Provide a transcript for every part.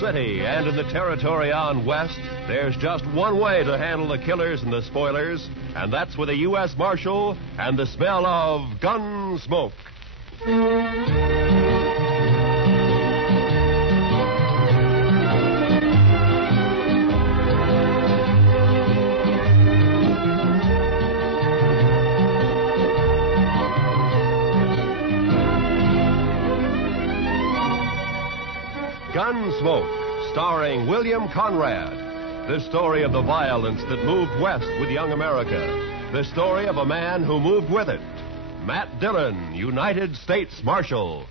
City and in the territory on west, there's just one way to handle the killers and the spoilers, and that's with a U.S. Marshal and the smell of Gunsmoke. Gunsmoke, starring William Conrad. The story of the violence that moved west with young America. The story of a man who moved with it. Matt Dillon, United States Marshal.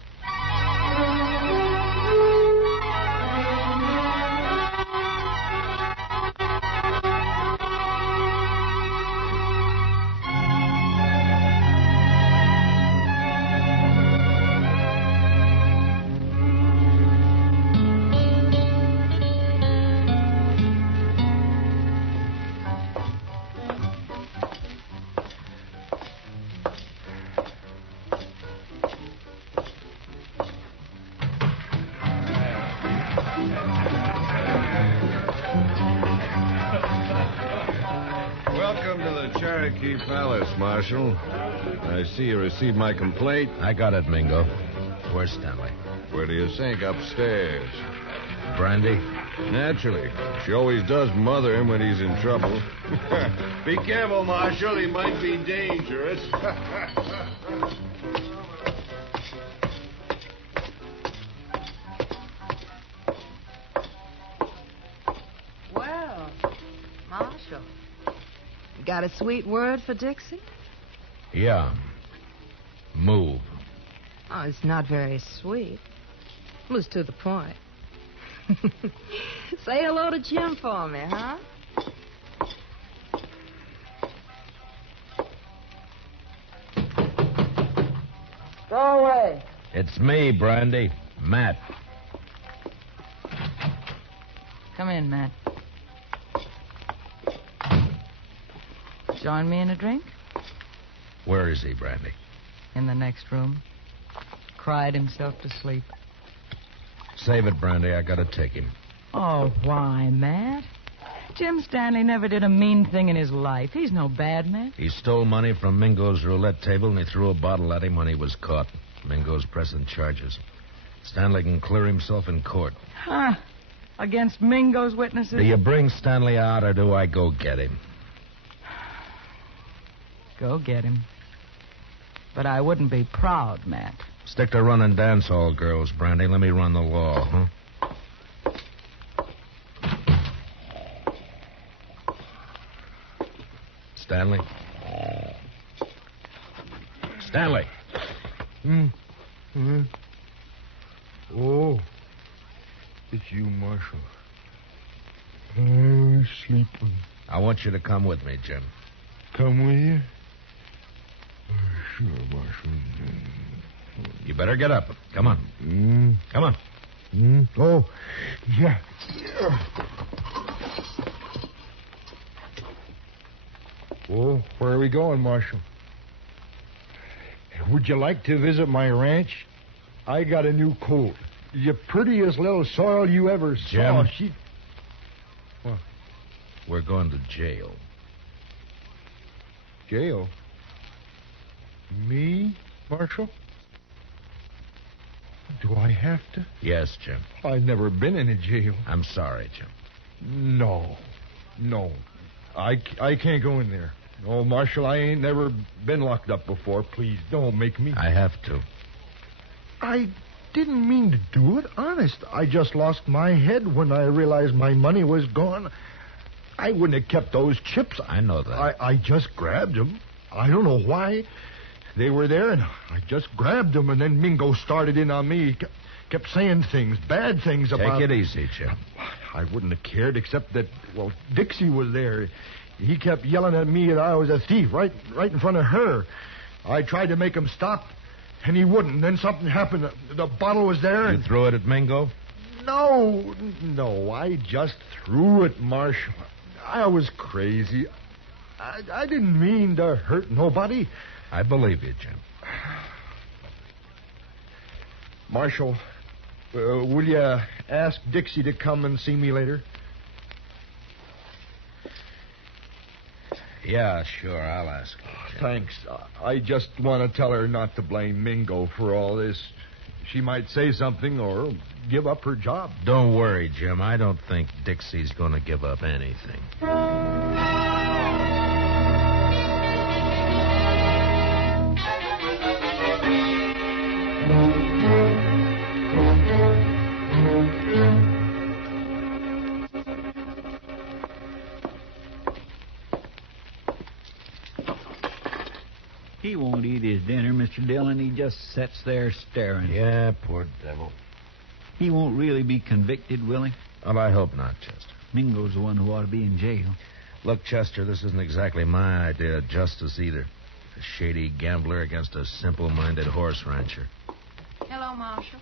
Welcome to the Cherokee Palace, Marshal. I see you received my complaint. I got it, Mingo. Where's Stanley? Where do you think? Upstairs. Brandy? Naturally. She always does mother him when he's in trouble. Be careful, Marshal. He might be dangerous. Well, Marshal, you got a sweet word for Dixie? Yeah. Move. Oh, it's not very sweet. It was to the point. Say hello to Jim for me, huh? Go away. It's me, Brandy. Matt. Come in, Matt. Join me in a drink? Where is he, Brandy? In the next room. Cried himself to sleep. Save it, Brandy. I gotta take him. Oh, why, Matt? Jim Stanley never did a mean thing in his life. He's no bad man. He stole money from Mingo's roulette table, and he threw a bottle at him when he was caught. Mingo's pressing charges. Stanley can clear himself in court. Huh? Against Mingo's witnesses? Do you bring Stanley out, or do I go get him? Go get him. But I wouldn't be proud, Matt. Stick to running dance hall girls, Brandy. Let me run the law, huh? Stanley? Stanley! Oh, it's you, Marshal. I was sleeping. I want you to come with me, Jim. Come with you? Sure, Marshal. You better get up. Come on. Come on. Oh, yeah. Oh, where are we going, Marshal? Would you like to visit my ranch? I got a new colt. The prettiest little sorrel you ever saw. Jim. What? We're going to jail. Jail? Me, Marshal? Do I have to? Yes, Jim. I've never been in a jail. I'm sorry, Jim. No. I can't go in there. Oh, Marshal, I ain't never been locked up before. Please, don't make me. I have to. I didn't mean to do it. Honest. I just lost my head when I realized my money was gone. I wouldn't have kept those chips. I know that. I just grabbed them. I don't know why. They were there, and I just grabbed them, and then Mingo started in on me. He kept saying things, bad things about... Take it easy, Jim. I wouldn't have cared, except that, well, Dixie was there. He kept yelling at me that I was a thief right in front of her. I tried to make him stop, and he wouldn't. Then something happened. The bottle was there, You threw it at Mingo? No, I just threw it, Marshal. I was crazy. I didn't mean to hurt nobody. I believe you, Jim. Marshal, Will you ask Dixie to come and see me later? Yeah, sure, I'll ask her. Jim. Thanks. I just want to tell her not to blame Mingo for all this. She might say something or give up her job. Don't worry, Jim. I don't think Dixie's going to give up anything. He won't eat his dinner, Mr. Dillon. He just sits there staring. Yeah, poor devil. He won't really be convicted, will he? Well, I hope not, Chester. Mingo's the one who ought to be in jail. Look, Chester, this isn't exactly my idea of justice either. A shady gambler against a simple-minded horse rancher. Hello, Marshal.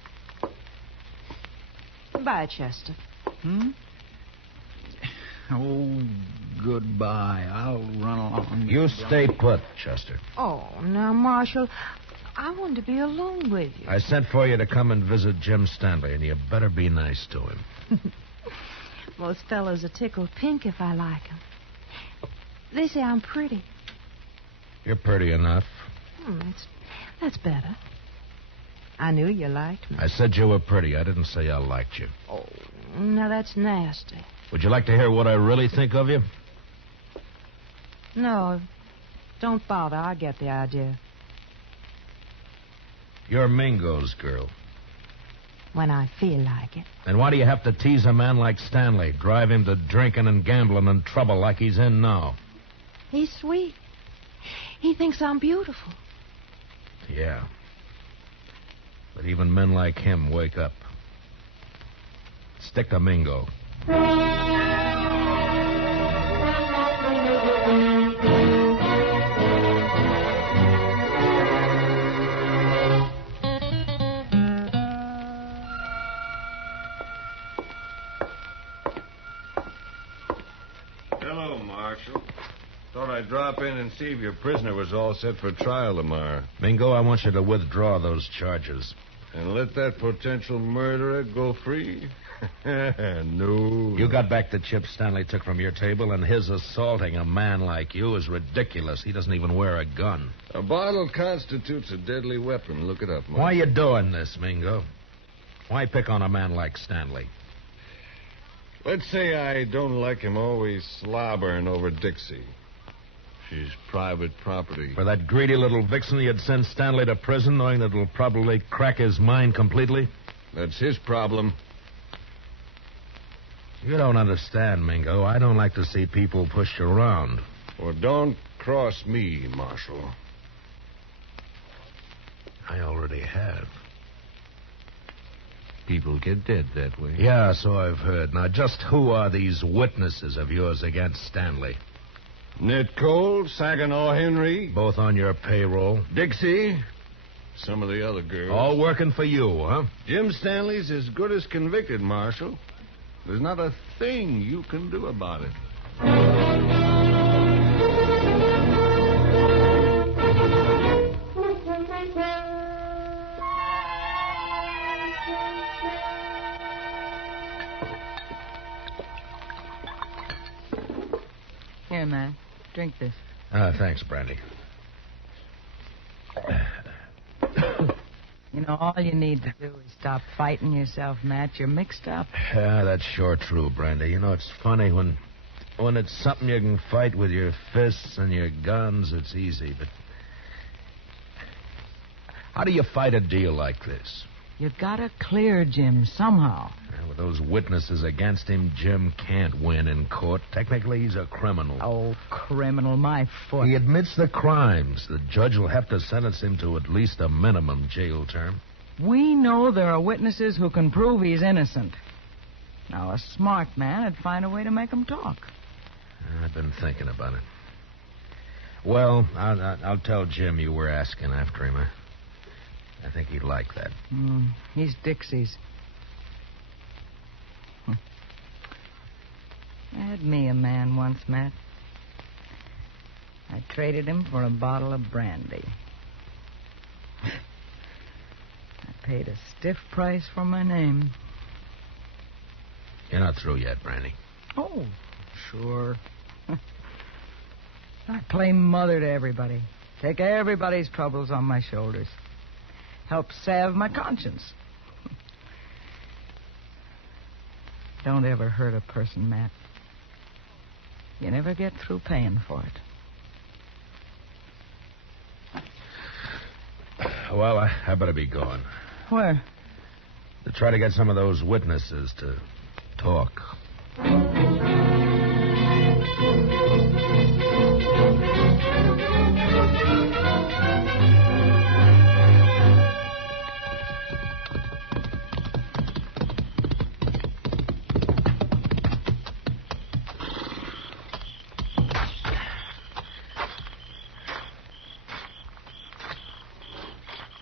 Goodbye, Chester. Oh, goodbye. I'll run along. You stay put, Chester. Oh, now, Marshal, I want to be alone with you. I sent for you to come and visit Jim Stanley, and you better be nice to him. Most fellows are tickled pink if I like them. They say I'm pretty. You're pretty enough. That's better. I knew you liked me. I said you were pretty. I didn't say I liked you. Oh, now that's nasty. Would you like to hear what I really think of you? No, don't bother. I get the idea. You're Mingo's girl. When I feel like it. And why do you have to tease a man like Stanley? Drive him to drinking and gambling and trouble like he's in now? He's sweet. He thinks I'm beautiful. Yeah. But even men like him wake up. Stick to Mingo. Hello, Marshal. Thought I'd drop in and see if your prisoner was all set for trial tomorrow. Mingo, I want you to withdraw those charges. And let that potential murderer go free? No. You got back the chips Stanley took from your table, and his assaulting a man like you is ridiculous. He doesn't even wear a gun. A bottle constitutes a deadly weapon. Look it up, Marshal. Why are you doing this, Mingo? Why pick on a man like Stanley? Let's say I don't like him always slobbering over Dixie. She's private property. For that greedy little vixen, you'd send Stanley to prison knowing that it'll probably crack his mind completely? That's his problem. You don't understand, Mingo. I don't like to see people pushed around. Well, don't cross me, Marshal. I already have. People get dead that way. Yeah, so I've heard. Now, just who are these witnesses of yours against Stanley? Ned Cole, Saginaw Henry, Both on your payroll? Dixie, some of the other girls. All working for you, huh? Jim Stanley's as good as convicted, Marshal. There's not a thing you can do about it. Here, Matt. Drink this. Thanks, Brandy. You know, all you need to do is stop fighting yourself, Matt. You're mixed up. Yeah, that's sure true, Brandy. You know, it's funny when it's something you can fight with your fists and your guns, it's easy, but how do you fight a deal like this? You gotta clear Jim somehow. With those witnesses against him, Jim can't win in court. Technically, he's a criminal. Oh, criminal, my foot. He admits the crimes. The judge will have to sentence him to at least a minimum jail term. We know there are witnesses who can prove he's innocent. Now, a smart man would find a way to make him talk. I've been thinking about it. Well, I'll tell Jim you were asking after him. I think he'd like that. He's Dixie's. I had me a man once, Matt. I traded him for a bottle of brandy. I paid a stiff price for my name. You're not through yet, Brandy. Oh, sure. I play mother to everybody. Take everybody's troubles on my shoulders. Help salve my conscience. Don't ever hurt a person, Matt. You never get through paying for it. Well, I better be going. Where? To try to get some of those witnesses to talk.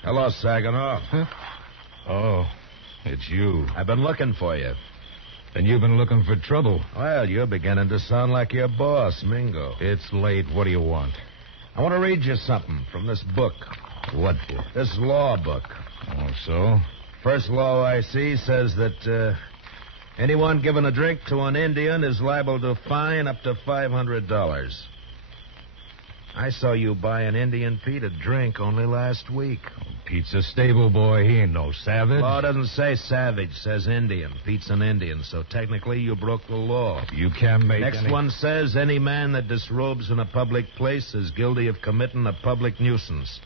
Hello, Saginaw. Huh? Oh, it's you. I've been looking for you. And you've been looking for trouble. Well, you're beginning to sound like your boss, Mingo. It's late. What do you want? I want to read you something from this book. What book? This law book. Oh, so? First law I see says that anyone giving a drink to an Indian is liable to fine up to $500. I saw you buy an Indian Pete a drink only last week. Pete's a stable boy. He ain't no savage. Law doesn't say savage, says Indian. Pete's an Indian, so technically you broke the law. You can't make Next one says any man that disrobes in a public place is guilty of committing a public nuisance.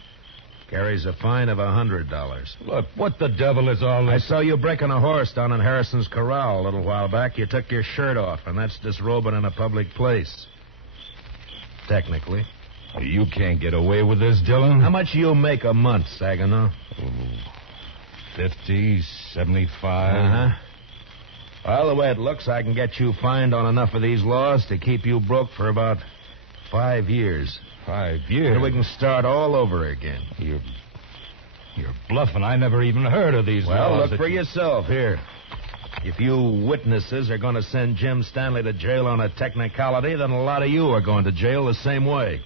Carries a fine of $100. Look, what the devil is all I this? saw you breaking a horse down in Harrison's Corral a little while back. You took your shirt off, and that's disrobing in a public place. Technically. You can't get away with this, Dillon. How much you make a month, Saginaw? 50, 75. Uh-huh. Well, the way it looks, I can get you fined on enough of these laws to keep you broke for about 5 years. 5 years? And we can start all over again. You're bluffing. I never even heard of these Well, laws. look for yourself. Here. If you witnesses are going to send Jim Stanley to jail on a technicality, then a lot of you are going to jail the same way.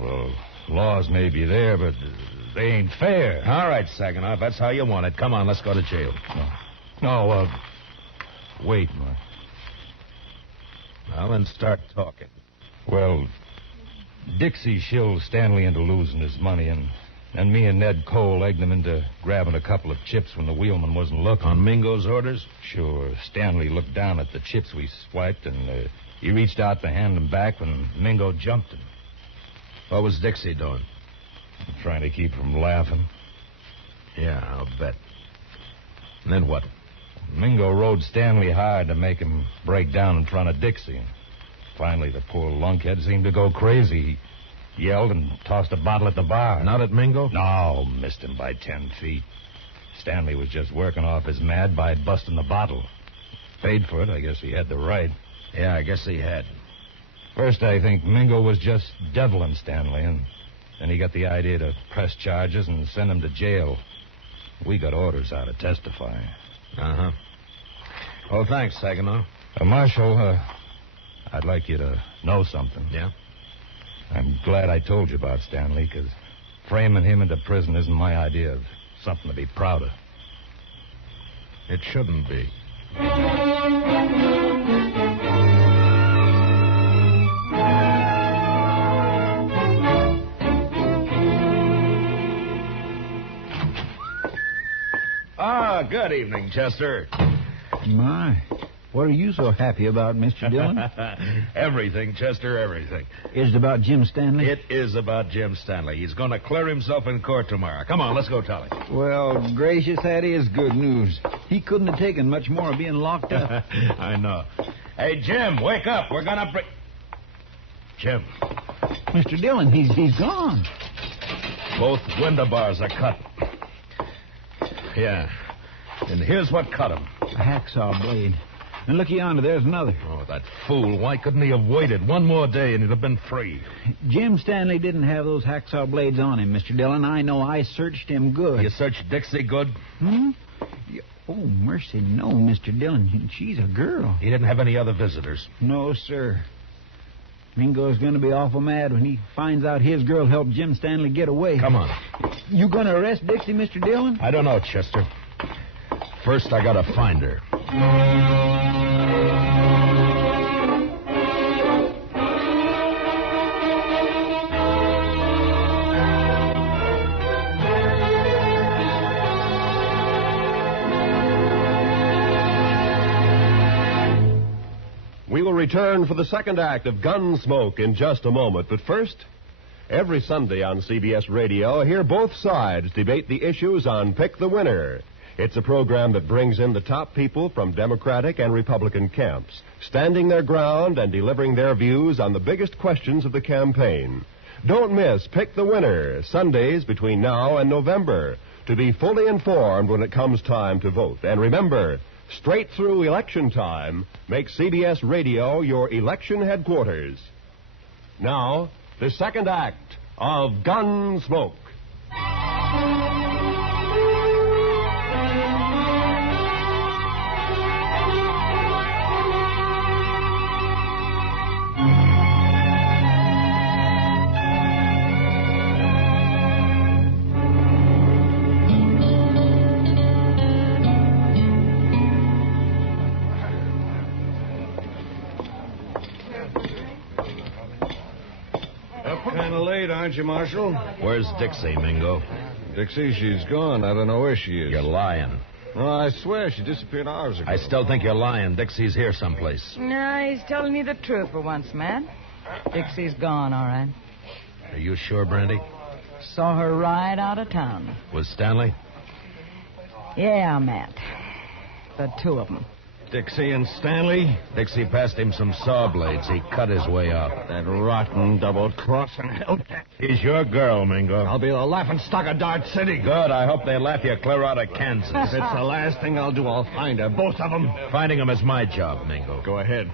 Well, laws may be there, but they ain't fair. All right, Saginaw, if that's how you want it. Come on, let's go to jail. No, wait, Mark. Well, then start talking. Well, Dixie shilled Stanley into losing his money, and me and Ned Cole egged him into grabbing a couple of chips when the wheelman wasn't looking. On Mingo's orders? Sure. Stanley looked down at the chips we swiped, and he reached out to hand them back when Mingo jumped him. What was Dixie doing? Trying to keep from laughing. Yeah, I'll bet. And then what? Mingo rode Stanley hard to make him break down in front of Dixie. And finally, the poor lunkhead seemed to go crazy. He yelled and tossed a bottle at the bar. Not at Mingo? No, missed him by 10 feet. Stanley was just working off his mad by busting the bottle. Paid for it. I guess he had the right. Yeah, I guess he had. First, I think Mingo was just deviling Stanley, and then he got the idea to press charges and send him to jail. We got orders out to testify. Uh-huh. Well, thanks, Saginaw. Marshal, I'd like you to know something. Yeah? I'm glad I told you about Stanley, because framing him into prison isn't my idea of something to be proud of. It shouldn't be. Good evening, Chester. My, what are you so happy about, Mr. Dillon? Everything, Chester, everything. Is it about Jim Stanley? It is about Jim Stanley. He's going to clear himself in court tomorrow. Come on, let's go tell him. Well, gracious, that is good news. He couldn't have taken much more of being locked up. I know. Hey, Jim, wake up. We're going to bring... Jim. Mr. Dillon, he's gone. Both window bars are cut. Yeah. And here's what cut him. A hacksaw blade. And look yonder, there's another. Oh, that fool. Why couldn't he have waited one more day and he'd have been free? Jim Stanley didn't have those hacksaw blades on him, Mr. Dillon. I know. I searched him good. You searched Dixie good? Oh, mercy, no, Mr. Dillon. She's a girl. He didn't have any other visitors? No, sir. Mingo's going to be awful mad when he finds out his girl helped Jim Stanley get away. Come on. You going to arrest Dixie, Mr. Dillon? I don't know, Chester. First, I gotta find her. We will return for the second act of Gunsmoke in just a moment. But first, every Sunday on CBS Radio, hear both sides debate the issues on Pick the Winner. It's a program that brings in the top people from Democratic and Republican camps, standing their ground and delivering their views on the biggest questions of the campaign. Don't miss Pick the Winner, Sundays between now and November, to be fully informed when it comes time to vote. And remember, straight through election time, make CBS Radio your election headquarters. Now, the second act of Gunsmoke. Kind of late, aren't you, Marshal? Where's Dixie, Mingo? Dixie, she's gone. I don't know where she is. You're lying. Well, I swear she disappeared hours ago. I still think you're lying. Dixie's here someplace. No, he's telling me the truth for once, Matt. Dixie's gone, all right. Are you sure, Brandy? Saw her ride out of town. Was Stanley? Yeah, Matt. The two of them. Dixie and Stanley? Dixie passed him some saw blades. He cut his way out. That rotten double-crossing hell. She's your girl, Mingo. I'll be the laughing stock of Dart City. Good. I hope they laugh you clear out of Kansas. If it's the last thing I'll do, I'll find her. Both of them. Finding them is my job, Mingo. Go ahead.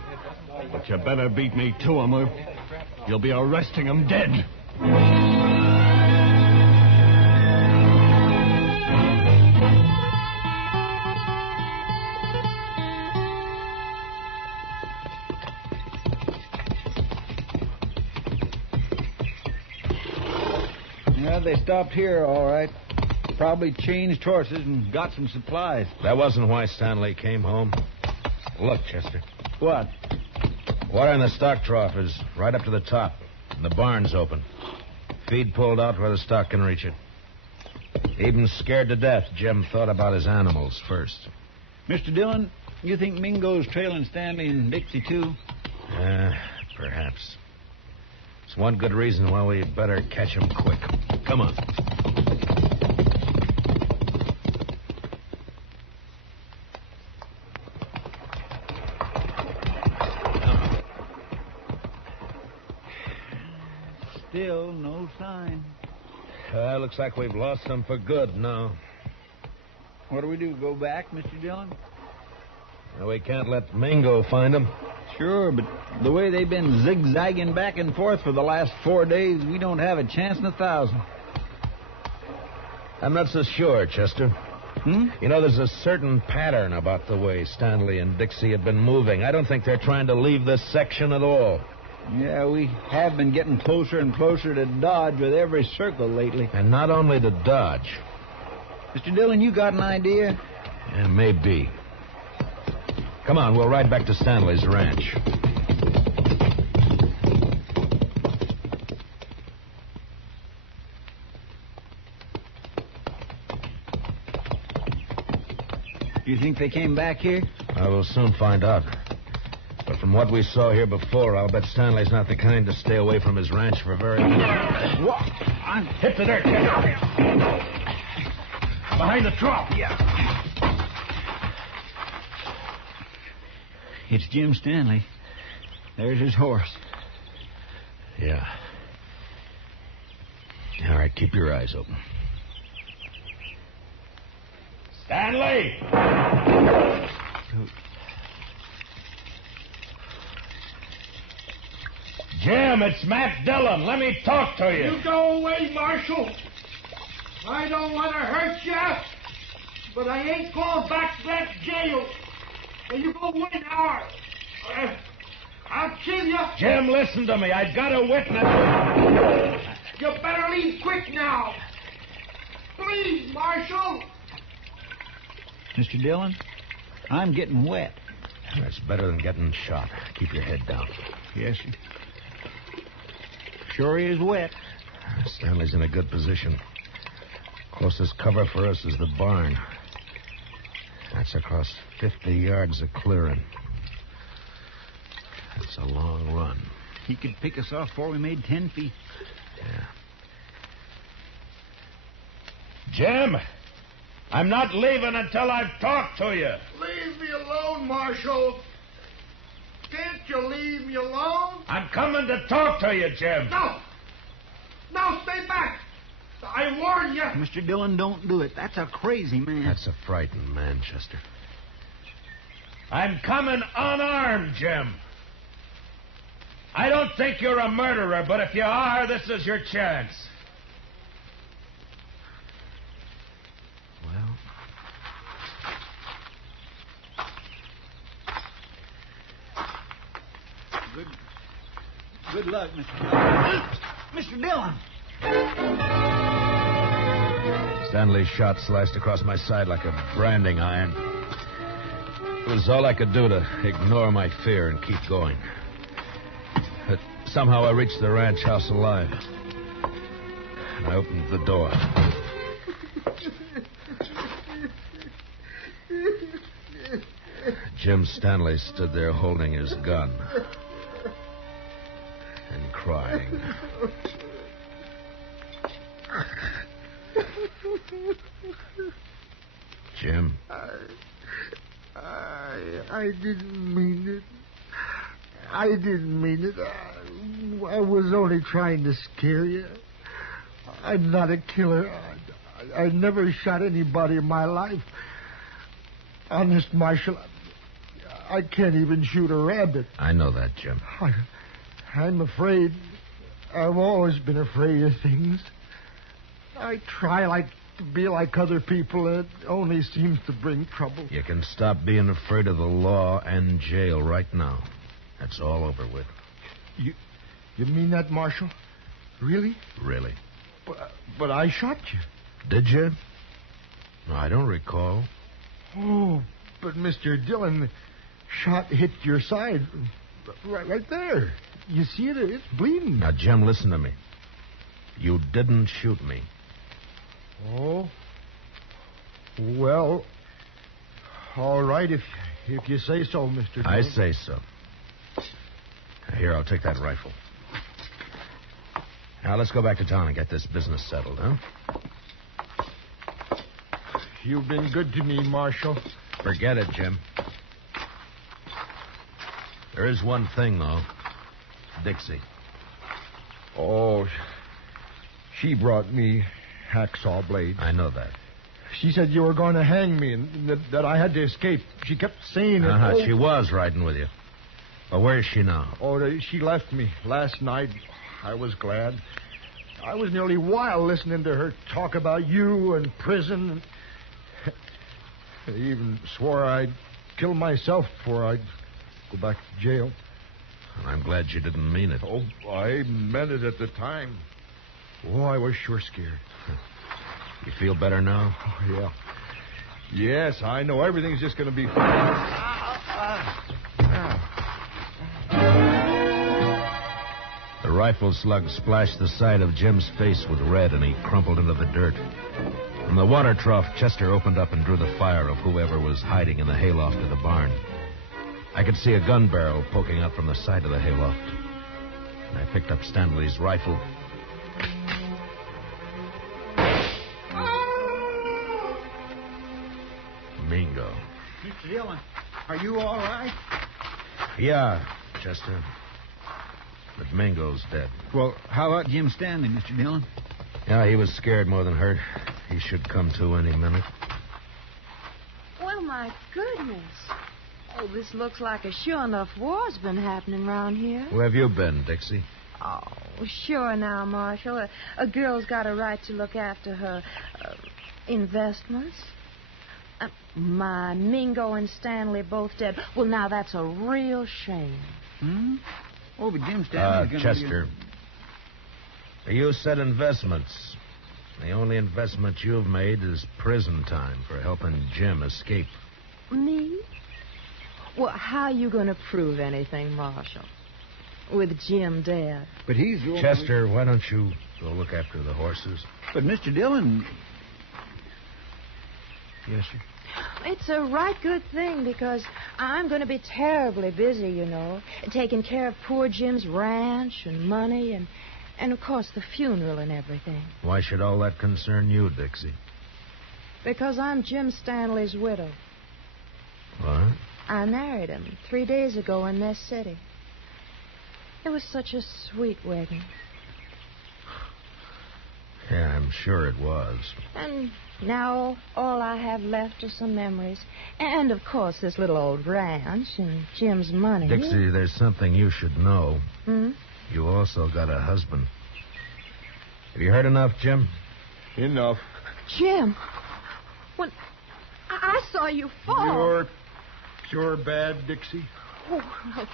But you better beat me to them, or you'll be arresting them dead. Yeah, they stopped here, all right. Probably changed horses and got some supplies. That wasn't why Stanley came home. Look, Chester. What? Water in the stock trough is right up to the top. And the barn's open. Feed pulled out where the stock can reach it. Even scared to death, Jim thought about his animals first. Mr. Dillon, you think Mingo's trailing Stanley and Dixie, too? Perhaps. It's one good reason why we better catch him quick. Come on. Still no sign. Looks like we've lost them for good now. What do we do, go back, Mr. Dillon? Well, we can't let Mingo find them. Sure, but the way they've been zigzagging back and forth for the last 4 days, we don't have a chance in 1,000. I'm not so sure, Chester. You know, there's a certain pattern about the way Stanley and Dixie have been moving. I don't think they're trying to leave this section at all. Yeah, we have been getting closer and closer to Dodge with every circle lately. And not only to Dodge. Mr. Dillon, you got an idea? Yeah, maybe. Come on, we'll ride back to Stanley's ranch. You think they came back here? I will soon find out. But from what we saw here before, I'll bet Stanley's not the kind to stay away from his ranch for very long. What? Hit the dirt, Chester. Behind the trough. Yeah. It's Jim Stanley. There's his horse. Yeah. All right, keep your eyes open. Stanley! Jim, it's Matt Dillon. Let me talk to you. You go away, Marshal. I don't want to hurt you, but I ain't going back to that jail. And you go away now. I'll kill you. Jim, listen to me. I've got a witness. You better leave quick now. Please, Marshal. Mr. Dillon, I'm getting wet. That's better than getting shot. Keep your head down. Yes, sir. Sure is wet. Stanley's in a good position. Closest cover for us is the barn. That's across 50 yards of clearing. That's a long run. He could pick us off before we made 10 feet. Yeah. Jim, I'm not leaving until I've talked to you. Leave me alone, Marshal. Can't you leave me alone? I'm coming to talk to you, Jim. No. No, stay back. I warn you. Mr. Dillon, don't do it. That's a crazy man. That's a frightened man, Chester. I'm coming unarmed, Jim. I don't think you're a murderer, but if you are, this is your chance. Well, good luck, Mr. Dillon. Mr. Dillon! Stanley's shot slashed across my side like a branding iron. It was all I could do to ignore my fear and keep going. But somehow I reached the ranch house alive. And I opened the door. Jim Stanley stood there holding his gun and crying. Jim? I didn't mean it. I didn't mean it. I was only trying to scare you. I'm not a killer. I never shot anybody in my life. Honest, Marshal, I can't even shoot a rabbit. I know that, Jim. I'm afraid. I've always been afraid of things. I try to be like other people, and it only seems to bring trouble. You can stop being afraid of the law and jail right now. That's all over with. You mean that, Marshal? Really? Really. But I shot you. Did you? No, I don't recall. Oh, but Mr. Dillon, the shot hit your side. Right there. You see it? It's bleeding. Now, Jim, listen to me. You didn't shoot me. Oh. Well, all right, if you say so, Mr. Dillon. I say so. Here, I'll take that rifle. Now, let's go back to town and get this business settled, huh? You've been good to me, Marshal. Forget it, Jim. There is one thing, though. Dixie. Oh, she brought me hacksaw blade. I know that. She said you were going to hang me and that I had to escape. She kept saying it. Uh-huh. Oh. She was riding with you. But where is she now? Oh, she left me last night. I was glad. I was nearly wild listening to her talk about you and prison. I even swore I'd kill myself before I'd go back to jail. I'm glad you didn't mean it. Oh, I meant it at the time. Oh, I was sure scared. You feel better now? Oh, yeah. Yes, I know everything's just going to be fine. The rifle slug splashed the side of Jim's face with red, and he crumpled into the dirt. From the water trough, Chester opened up and drew the fire of whoever was hiding in the hayloft of the barn. I could see a gun barrel poking out from the side of the hayloft. And I picked up Stanley's rifle. Mingo. Mr. Dillon, are you all right? Yeah, Chester. But Mingo's dead. Well, how about Jim Stanley, Mr. Dillon? Yeah, he was scared more than hurt. He should come to any minute. Well, my goodness. Oh, this looks like a sure enough war's been happening around here. Where have you been, Dixie? Oh, sure now, Marshal. A girl's got a right to look after her investments. My Mingo and Stanley both dead. Well, now that's a real shame. Hmm? Oh, but Jim Stanley's going to... Chester. You said investments. The only investment you've made is prison time for helping Jim escape. Me? Well, how are you going to prove anything, Marshal? With Jim dead. But he's... Chester, why don't you go look after the horses? But Mr. Dillon... Yes, sir. It's a right good thing because I'm going to be terribly busy, you know, taking care of poor Jim's ranch and money and of course, the funeral and everything. Why should all that concern you, Dixie? Because I'm Jim Stanley's widow. What? I married him 3 days ago in this city. It was such a sweet wedding. Yeah, I'm sure it was. And now all I have left are some memories. And, of course, this little old ranch and Jim's money. Dixie, there's something you should know. Hmm? You also got a husband. Have you heard enough, Jim? Enough. Jim! When I saw you fall... You're bad, Dixie. Oh,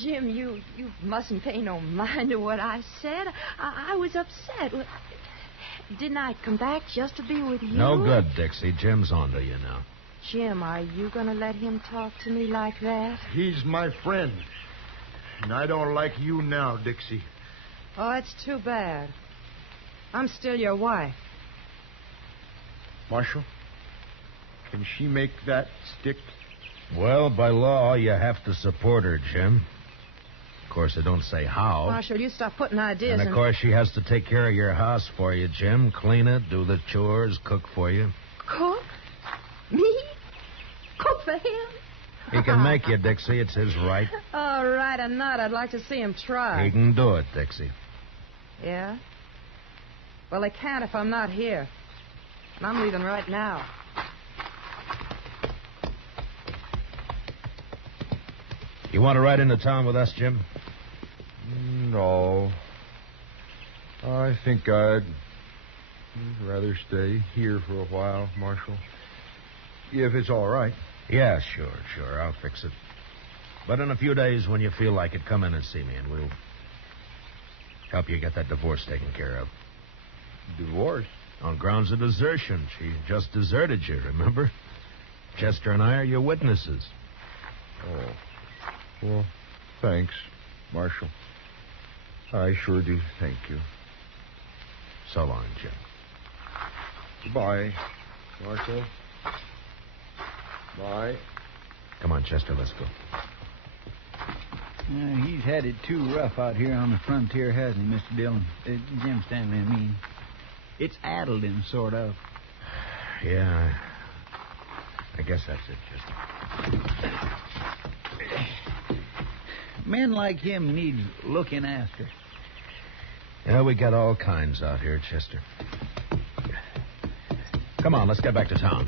Jim, you mustn't pay no mind to what I said. I was upset. Didn't I come back just to be with you? No good, Dixie. Jim's on to you now. Jim, are you going to let him talk to me like that? He's my friend. And I don't like you now, Dixie. Oh, that's too bad. I'm still your wife. Marshal, can she make that stick? Well, by law, you have to support her, Jim. Of course, they don't say how. Marshal, you stop putting ideas in... And, of course, she has to take care of your house for you, Jim. Clean it, do the chores, cook for you. Cook? Me? Cook for him? He can make you, Dixie. It's his right. All right or not, I'd like to see him try. He can do it, Dixie. Yeah? Well, they can't if I'm not here. And I'm leaving right now. You want to ride into town with us, Jim? No. I think I'd rather stay here for a while, Marshal. If it's all right. Yeah, sure. I'll fix it. But in a few days, when you feel like it, come in and see me, and we'll help you get that divorce taken care of. Divorce? On grounds of desertion. She just deserted you, remember? Chester and I are your witnesses. Oh. Well, thanks, Marshal. I sure do thank you. So long, Jim. Goodbye, Marshal. Bye. Come on, Chester, let's go. He's had it too rough out here on the frontier, hasn't he, Mr. Dillon? Jim Stanley, I mean. It's addled him, sort of. Yeah, I guess that's it, Chester. Men like him need looking after. Yeah, we got all kinds out here, Chester. Come on, let's get back to town.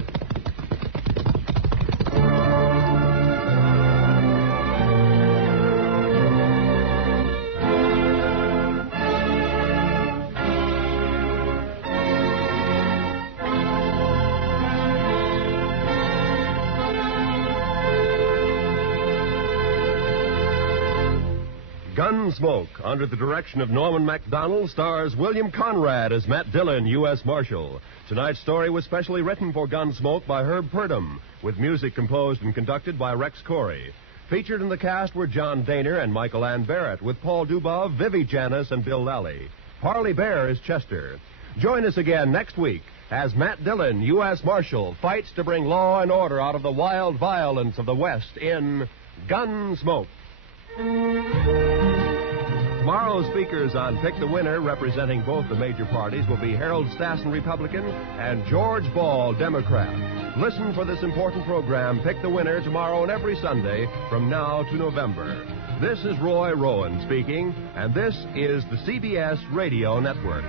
Gunsmoke, under the direction of Norman Macdonnell, stars William Conrad as Matt Dillon, U.S. Marshal. Tonight's story was specially written for Gunsmoke by Herb Purdom, with music composed and conducted by Rex Corey. Featured in the cast were John Daner and Michael Ann Barrett, with Paul Dubov, Vivi Janis, and Bill Lally. Parley Baer is Chester. Join us again next week as Matt Dillon, U.S. Marshal, fights to bring law and order out of the wild violence of the West in Gunsmoke. Tomorrow's speakers on Pick the Winner, representing both the major parties, will be Harold Stassen, Republican, and George Ball, Democrat. Listen for this important program, Pick the Winner, tomorrow and every Sunday from now to November. This is Roy Rowan speaking, and this is the CBS Radio Network.